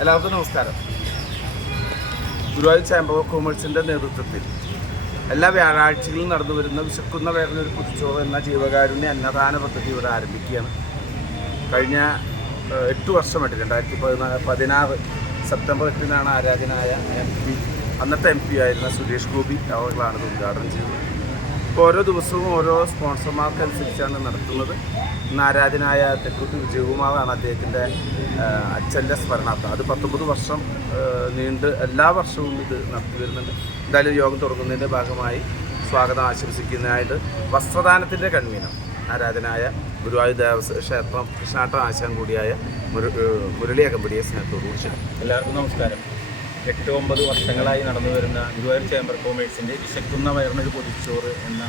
എല്ലാവർക്കും നമസ്കാരം. Guruvayur chamber of കോമേഴ്സിന്റെ നേതൃത്വത്തിൽ എല്ലാ വ്യാഴാഴ്ചകളിലും നടന്നു വരുന്ന വിശക്കുന്ന വേദന ഒരു കുതിച്ചോറ് എന്ന ജീവകാരുണ്യ അന്നദാന പദ്ധതി ഇവിടെ ആരംഭിക്കുകയാണ്. കഴിഞ്ഞ എട്ട് വർഷമായിട്ട് രണ്ടായിരത്തി പതിനാല് പതിനാറ് സെപ്റ്റംബർ എട്ടിനാണ് ആരാധനായ എം പി അന്നത്തെ എം പി ആയിരുന്ന സുരേഷ് ഗോപി അവർ ഉദ്ഘാടനം ചെയ്തത്. ഓരോ ദിവസവും ഓരോ സ്പോൺസർമാർക്കനുസരിച്ചാണ് നടത്തുന്നത്. നാരാജനായ തെക്കുത്ത് വിജയകുമാറാണ് അദ്ദേഹത്തിന്റെ അച്ഛന്റെ സ്മരണാർത്ഥം. അത് പത്തൊമ്പത് വർഷം നീണ്ട് എല്ലാ വർഷവും ഇത് നടത്തി വരുന്നുണ്ട്. എന്തായാലും യോഗം തുടങ്ങുന്നതിന്റെ ഭാഗമായി സ്വാഗതം ആശംസിക്കുന്നതിനായിട്ട് വസ്ത്രദാനത്തിന്റെ കൺവീനർ ആരാധനായ ഗുരുവായൂർ ദേവസ്വ ക്ഷേത്രം കൃഷ്ണാട്ടം ആശാൻ കൂടിയായ മുരളി അകമ്പടിയെ സ്നേഹത്തോട് എല്ലാവർക്കും നമസ്കാരം. എട്ട് ഒമ്പത് വർഷങ്ങളായി നടന്നു വരുന്ന ഗുരുവായൂർ ചേംബർ കോമേഴ്സിന്റെ വിശക്കുന്ന വയറിനൊരു പൊതിച്ചോറ് എന്ന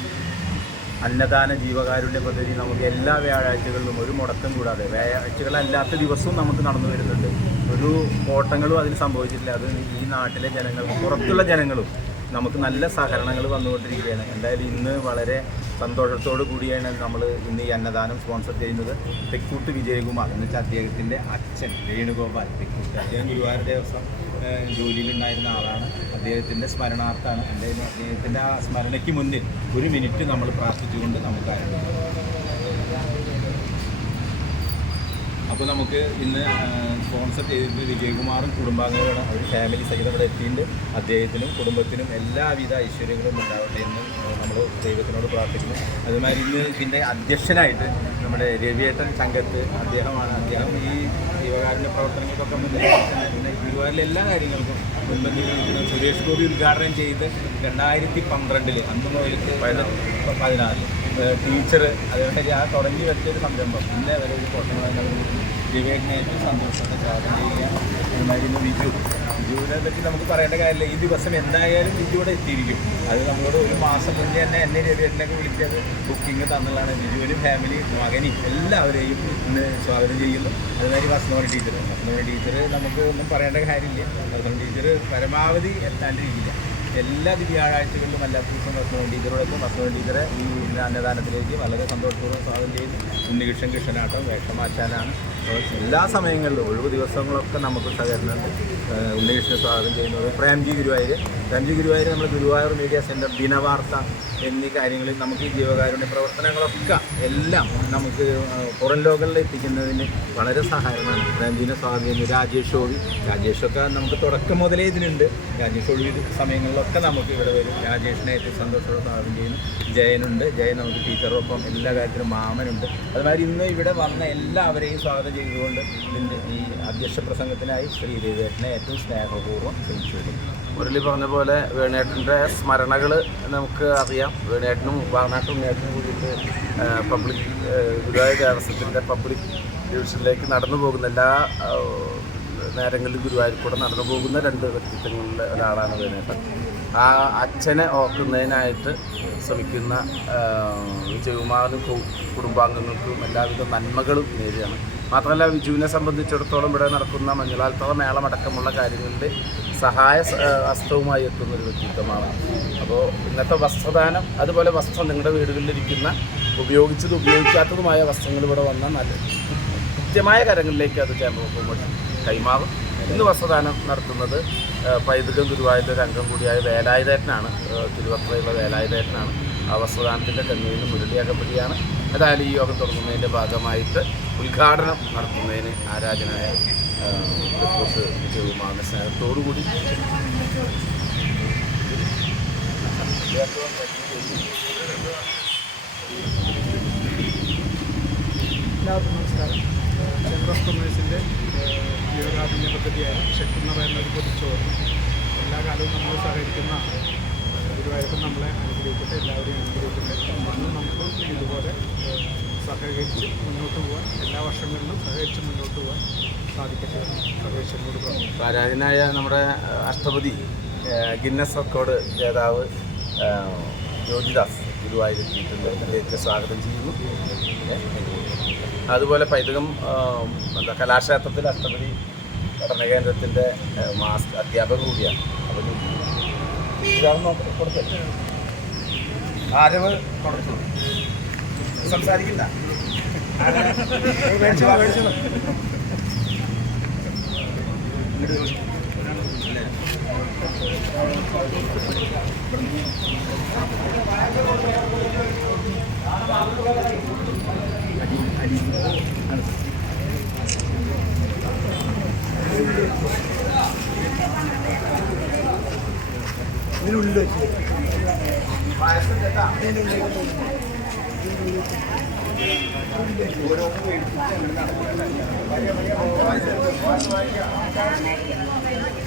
അന്നദാന ജീവകാരുണ്യ പദ്ധതി നമുക്ക് എല്ലാ വ്യാഴാഴ്ചകളിലും ഒരു മുടക്കം കൂടാതെ വ്യാഴാഴ്ചകളല്ലാത്ത ദിവസവും നമുക്ക് നടന്നു വരുന്നുണ്ട്. ഒരു കോട്ടങ്ങളും അതിൽ സംഭവിച്ചിട്ടില്ല. അത് ഈ നാട്ടിലെ ജനങ്ങളും പുറത്തുള്ള ജനങ്ങളും നമുക്ക് നല്ല സഹകരണങ്ങൾ വന്നുകൊണ്ടിരിക്കുകയാണ്. എന്തായാലും ഇന്ന് വളരെ സന്തോഷത്തോടു കൂടിയാണ് നമ്മൾ ഇന്ന് ഈ അന്നദാനം സ്പോൺസർ ചെയ്യുന്നത്. തെക്കൂട്ട് വിജയകുമാർ എന്ന് വെച്ചാൽ അദ്ദേഹത്തിന്റെ അച്ഛൻ വേണുഗോപാൽ തെക്കൂട്ട് അദ്ദേഹം ഗുരുവായൂർ ദേവസ്വം ജോലിയിലുണ്ടായിരുന്ന ആളാണ്. അദ്ദേഹത്തിന്റെ സ്മരണാർത്ഥാണ് അദ്ദേഹം അദ്ദേഹത്തിന്റെ ആ സ്മരണയ്ക്ക് മുന്നിൽ ഒരു മിനിറ്റ് നമ്മൾ പ്രാർത്ഥിച്ചുകൊണ്ട് നമുക്ക് ആരംഭിക്കാം. അപ്പോൾ നമുക്ക് ഇന്ന് സ്പോൺസർ ചെയ്തിട്ട് വിജയകുമാറും കുടുംബാംഗങ്ങളും അവർ ഫാമിലി സഹിതം ഇവിടെ എത്തിയിട്ടുണ്ട്. അദ്ദേഹത്തിനും കുടുംബത്തിനും എല്ലാവിധ ഐശ്വര്യങ്ങളും ഉണ്ടാവട്ടെ എന്ന് നമ്മൾ ദൈവത്തിനോട് പ്രാർത്ഥിക്കുന്നു. അതുമാതിരി ഇന്ന് ഇതിന്റെ അധ്യക്ഷനായിട്ട് നമ്മുടെ രവിയേട്ടൻ ചങ്കത്ത് അദ്ദേഹമാണ്. അദ്ദേഹം ഈ ജീവകാരുണ്യ പ്രവർത്തനങ്ങൾക്കൊക്കെ മുന്നിൽ ഗുരുവായൂരിലെ എല്ലാ കാര്യങ്ങൾക്കും മുൻപന്തിൽ സുരേഷ് ഗോപി ഉദ്ഘാടനം ചെയ്ത് രണ്ടായിരത്തി പന്ത്രണ്ടിൽ അന്ന് മുതൽ പതിനാറിൽ ടീച്ചർ അതേമാതിരി ആ തുടങ്ങി വെച്ചൊരു സംരംഭം. ഇന്നേ വരെ ഒരു ഫോട്ടോ വിവേകിനെ ഏറ്റവും ചെയ്യുക അതുമാതിരി ഇന്ന് വിജു വിജുവിനെ പറ്റി നമുക്ക് പറയേണ്ട കാര്യമില്ല. ഈ ദിവസം എന്തായാലും വിജുവിടെ എത്തിയിരിക്കും. അത് നമ്മളോട് ഒരു മാസം മുന്നേ തന്നെ എന്നെ രവിയേട്ടനൊക്കെ വിളിച്ചത് ബുക്കിംഗ് തന്നുള്ളതാണ് വിജുവിനും ഫാമിലി മകനും എല്ലാവരെയും ഇന്ന് സ്വാഗതം ചെയ്യുന്നു. അതുമാതിരി വസ്നോണി ടീച്ചർ വസ്നോണി ടീച്ചർ നമുക്ക് ഒന്നും പറയേണ്ട കാര്യമില്ല. വസ്നോണി ടീച്ചർ പരമാവധി എത്താണ്ടിരിക്കില്ല എല്ലാ വ്യാഴാഴ്ചകളിലും അല്ലാത്ത ദിവസം വസ്തുവൻ ടീച്ചറോടൊപ്പം വസ്തുവൻ ടീച്ചറെ ഈ അന്നദാനത്തിലേക്ക് വളരെ സന്തോഷപൂർവം സ്വാഗതം ചെയ്യുന്നു. ഉണ്ണികൃഷ്ണൻ കൃഷ്ണനാട്ടം വേഷമാറ്റാനാണ് എല്ലാ സമയങ്ങളിലും ഒഴിവ് ദിവസങ്ങളൊക്കെ നമുക്ക് സഹകരണമുണ്ട് ഉണ്ണികൃഷ്ണൻ സ്വാഗതം ചെയ്യുന്നത് പ്രേംജി ഗുരുവായൂർ പ്രേംജി ഗുരുവായൂർ നമ്മുടെ ഗുരുവായൂർ മീഡിയ സെന്റർ ദിനവാർത്ത എന്നീ കാര്യങ്ങളിൽ നമുക്ക് ഈ ജീവകാരുണ്യ പ്രവർത്തനങ്ങളൊക്കെ എല്ലാം നമുക്ക് പുറം ലോകങ്ങളിൽ എത്തിക്കുന്നതിന് വളരെ സഹായമാണ് പ്രേംജീനെ സ്വാഗതം ചെയ്യുന്നു രാജേഷ് ഓവി രാജേഷൊക്കെ നമുക്ക് തുടക്കം മുതലേ ഇതിനുണ്ട്. രാജേഷ് ഷോവി സമയങ്ങളിലൊക്കെ നമുക്ക് ഇവിടെ വരും. രാജേഷിനെ ഏറ്റവും സന്തോഷത്തോടെ സ്വാഗതം ചെയ്യുന്നു. ജയനുണ്ട്. ജയൻ നമുക്ക് ടീച്ചറൊപ്പം എല്ലാ കാര്യത്തിലും മാമനുണ്ട്. അതുമാതിരി ഇന്ന് ഇവിടെ വന്ന എല്ലാവരെയും സ്വാഗതം ചെയ്തുകൊണ്ട് ഇതിന്റെ ഈ അധ്യക്ഷ പ്രസംഗത്തിനായി ശ്രീ രവിവേട്ടനെ ഏറ്റവും സ്നേഹപൂർവം ക്ഷണിച്ചു മുരളി പറഞ്ഞ പോലെ വേണേട്ടന്റെ സ്മരണകൾ നമുക്ക് അറിയാം. വേണേട്ടനും വാങ്ങാട്ടും ഉണ്ണിയേട്ടനും കൂടിയിട്ട് പബ്ലിക് ഗുരുവായൂർ ദേവസ്വത്തിന്റെ പബ്ലിക് ഡിവിഷനിലേക്ക് നടന്നു പോകുന്ന എല്ലാ നേരങ്ങളിലും ഗുരുവായൂർ കൂടെ നടന്നു പോകുന്ന രണ്ട് വ്യക്തിത്വങ്ങളിൽ ഒരാളാണ് വേണേട്ടൻ. ആ അച്ഛനെ ഓർക്കുന്നതിനായിട്ട് ശ്രമിക്കുന്ന വിജയകുമാറിനും കുടുംബാംഗങ്ങൾക്കും എല്ലാവിധ നന്മകളും നേരുകയാണ്. മാത്രമല്ല വിജുവിനെ സംബന്ധിച്ചിടത്തോളം ഇവിടെ നടക്കുന്ന മഞ്ഞളാൽത്തറ മേളമടക്കമുള്ള കാര്യങ്ങളിൽ സഹായ വസ്ത്രവുമായി എത്തുന്ന ഒരു വ്യക്തിത്വമാണ്. അപ്പോൾ ഇന്നത്തെ വസ്ത്രദാനം അതുപോലെ വസ്ത്രം നിങ്ങളുടെ വീടുകളിലിരിക്കുന്ന ഉപയോഗിച്ചത് ഉപയോഗിക്കാത്തതുമായ വസ്ത്രങ്ങൾ ഇവിടെ വന്നാൽ നല്ല കൃത്യമായ കരങ്ങളിലേക്ക് അത് ചേമ്പ് കൈമാറും. ഇന്ന് വസ്ത്രദാനം നടത്തുന്നത് പൈതൃകം ഗുരുവായൂരിലെ ഒരു അംഗം കൂടിയായ വേലായുധേട്ടനാണ്. ആ, തിരുവത്രയുള്ള വേലായുധേട്ടനാണ്. ആ വസ്ത്രദാനത്തിന്റെ കണ്ണീരിൽ മുരളി അകമ്പടിയാണ് അതായത് ഈ യോഗം തുടങ്ങുന്നതിന്റെ ഭാഗമായിട്ട് ഉദ്ഘാടനം നടത്തുന്നതിന് ആരാധനായ റിപ്പോർട്ട് വിജയകുമാറിന്റെ സ്നേഹത്തോടുകൂടി. എല്ലാവർക്കും നമസ്കാരം. ചേംബർ ഓഫ് കൊമേഴ്സിന്റെ ജീവകാരുണ്യ പദ്ധതിയായ ശക്തിന്ന പറയുന്നൊരു പൊതിച്ചോറും എല്ലാ കാലവും നമ്മൾ സഹകരിക്കുന്ന ഗുരുവായൂരപ്പൻ നമ്മളെ അനുഗ്രഹിക്കട്ടെ എല്ലാവരെയും അനുഗ്രഹിക്കട്ടെ. അന്നും നമുക്കും ഇതുപോലെ സഹകരിച്ച് മുന്നോട്ട് പോകാൻ എല്ലാ വർഷങ്ങളിലും സഹകരിച്ച് മുന്നോട്ട് പോകാൻ സാധിക്കട്ടെ സർവേശ്വരനോട് ആരാധനായ നമ്മുടെ അഷ്ടപതി ഗിന്നസ് റെക്കോർഡ് ജേതാവ് ജ്യോതിദാസ്. ഗുരുവായൂരെത്തിയിട്ടുണ്ട് അദ്ദേഹത്തെ സ്വാഗതം ചെയ്യുന്നു. അതുപോലെ പൈതൃകം എന്താ കലാക്ഷേത്രത്തിൽ അഷ്ടപതി പഠന കേന്ദ്രത്തിന്റെ മാസ്റ്റർ അധ്യാപകൻ കൂടിയാണ്. അപ്പം ആരവ് കൊടുത്തു. സംസാരിക്കില്ല ഇതിനുള്ളിൽ വെച്ച് പായസം കേട്ടാ അതിനുള്ളിൽ ഓരോ വലിയ വലിയ